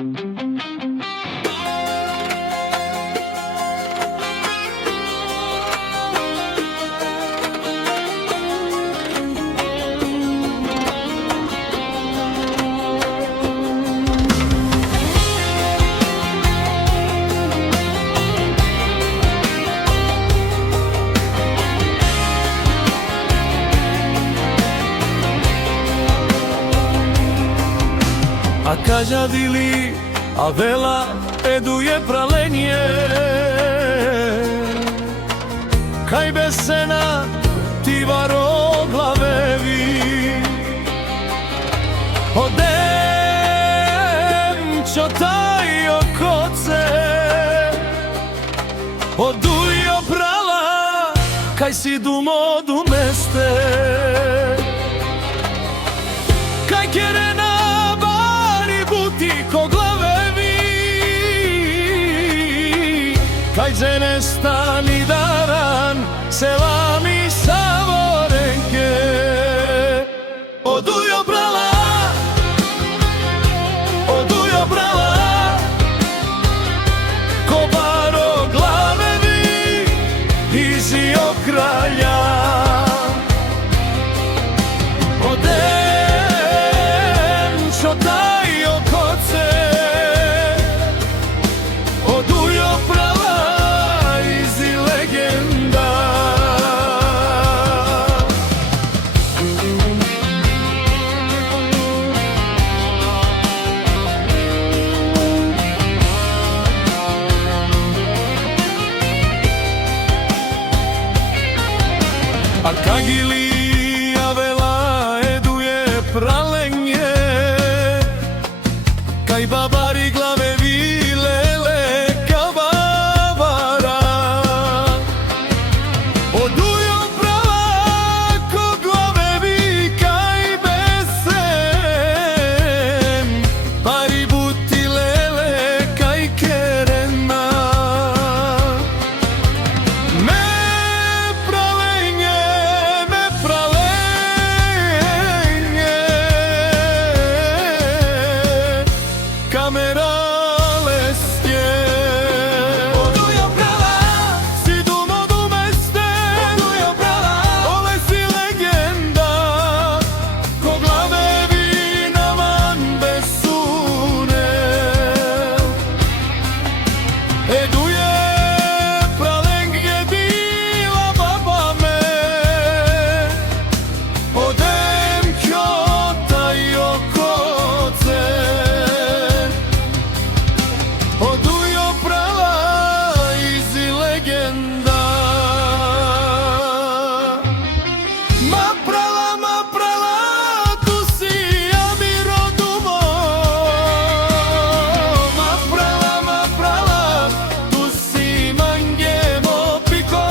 A kađadili, a vela eduje pralenje, kaj besena ti varoglavevi. Odem čo taj okoce, odujo prala, kaj si dumo du meste, kaj kerena ko glavevi, kaj žene stani daran, selami savorenke. Odujo brala, ko baro glavevi izi okraja. Odem čo taj okoce, odujo prava izi legenda. A kagili a vela eduje pralenje, kaj babari glave vilele kavavara. Odujo prava ko glavevi kaj besen, pari buti lele kaj kerena. Me pralenje, kamera lestje. Odujo prala, si dumo du meste, odujo prala, ole si legenda, ko glavevi naman besune. Eduje pralenje bila baba me, odem kjo taj okoce. Odujo prala izi legenda. Ma prala, tu si amiro dumo. Ma prala, tu si mangemo piko.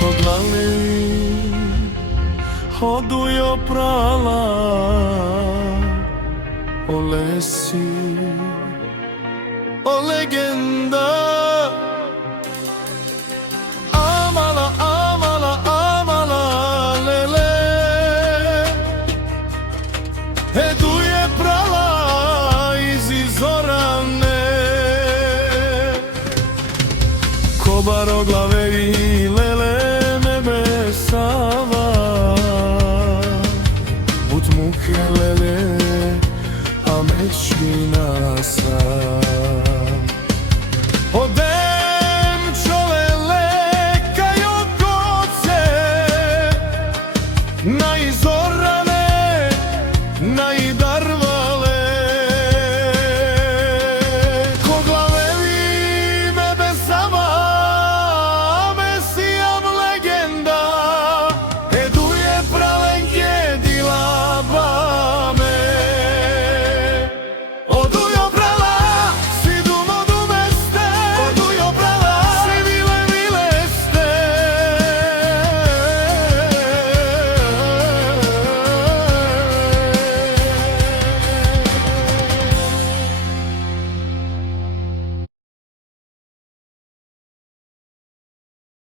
Ko glavevi odujo prala, ole si o legenda. Amala, lele, eduje prala izi zorane, ko baro glavevi lele nebesava, but muke lele, a mečina sam. Odem